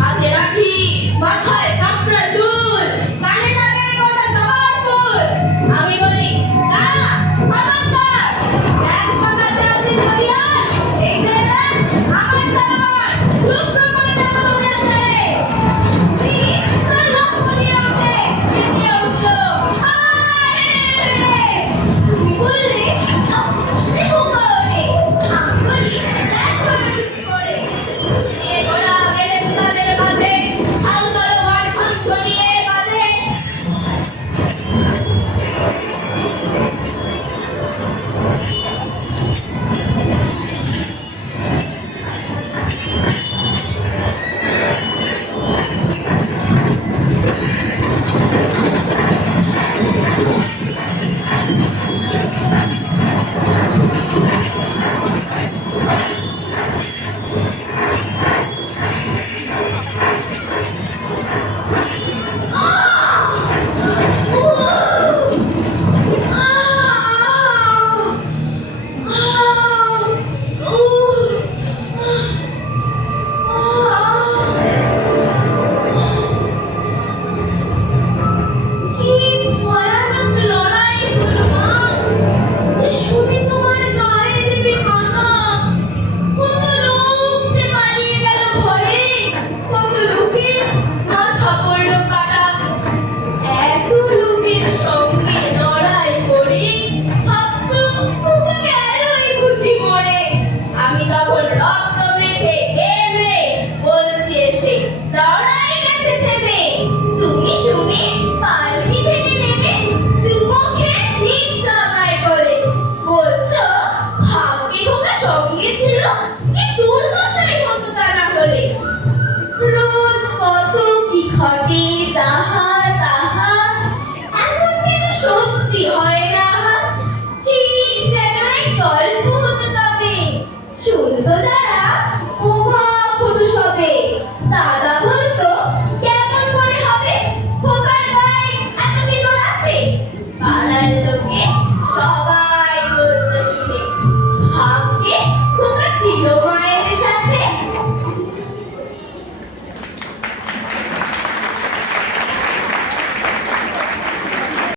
হাতে রাখি মাথায় চাপড়া চুল, কানে লাগে গোটা জামার ফুল। আমি বলি দাঁড়া, খবরদার, এক পাকা চাষি সরিয়ার, এই দেশ আমার খাবার, টুকরো করে দেবো তোদের ছেড়ে। তোর লক্ষ্য দিয়ে ওঠে, চেঁচিয়ে উঠল, আয়! তুমি বললে স্নেহ করে, আমি বলি দেখ করে চুপ করে। নিয়ে গোড়া বেড়ে তাদের মাঝে, শাল তলোয়ার ছন্দ নিয়ে বাঁধে।